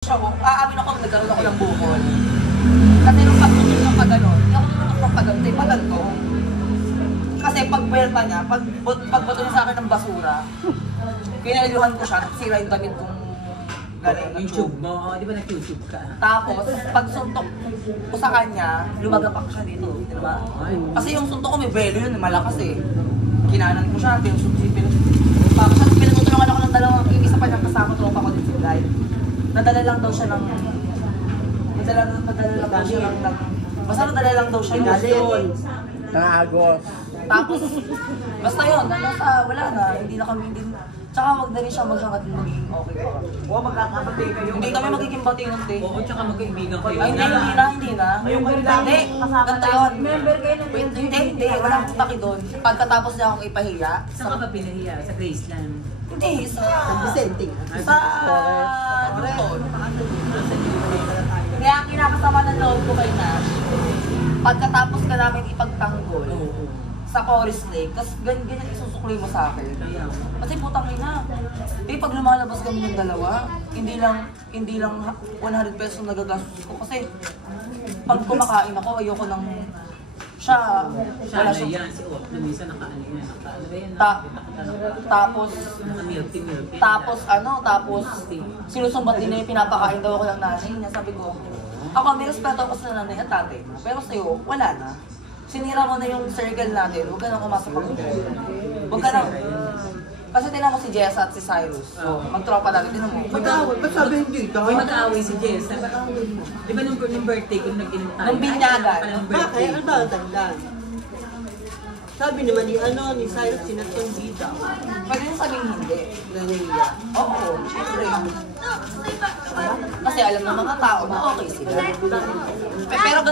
Aamin ako, nagkaroon ako ng bukol. Kasi nung pagtutok ng pagano'n, hindi ako tutok ng pagano'n, paganto. Kasi pagbuelta niya, pagbato niya sa akin ng basura, kinaliluhan ko siya, sira yung damit kong galing. YouTube mo, di ba nag-YouTube ka? Tapos, pag suntok ko sa kanya, lumagapak siya dito, di ba? Kasi yung suntok ko may velo yun, malakas eh. Kinanan ko siya, pinatutulungan ako ng dalawang, yung isa pa niyang kasama tropa ko din si Guy. Nadala lang daw siya ng... Nadala lang daw siya ng... Basta nadala lang daw siya ng yun. Agos. Tapos, basta yun, wala na, hindi na kami, tsaka wag na rin siya maghangat magiging okay pa kami. Oo, magkakapatid kayo. Hindi kami magiging batingan din. Oo, tsaka magkaibigan kayo. Ay, hindi na. Hindi, ganito yun. Wait, hindi, walang putaki doon. Pagkatapos niya akong ipahiya. Saan ka ba pinahiya? Sa Graceland? Hindi, sa Vicente. Bukol. Kaya ang kinakasama ng loob ko kay Nash, pagkatapos ka namin ipagtanggol sa Forest Lake, kasi ganyan isusukli mo sa akin. Kasi putang ina. Pag lumalabas kami ng dalawa, hindi lang 100 pesos nagagastos ko. Kasi pag kumakain ako, ayoko nang siya wala Siya siya. yan, si Op, na minsan nakaano yan. Nakaano ba yan? Tapos Naka-milky. tapos sinusumbat din niya yung pinapakain daw ako ng nanay niya. Sabi ko, ako may respeto ako sa nanay at tatay mo. Pero sa'yo, wala na. Sinira mo na yung circle natin, huwag ka nang umasok ako. Huwag ka nang... Kasi tinan mo si Jessa at si Cyrus. Magtropa natin, tinan mo. Mag-aaway, ba't sabi hindi ka? May mag-aaway si Jess. Di ba nung birthday ko nag-inom tayo? Nung binyagan. Bakit? Ano ba ang tandaan? Sabi naman ni Cyrus, sinatong bida. Pwede nyo sabihin hindi. Nangyaya. Oo, syempre. Kasi alam ng mga tao na okay sila. Pero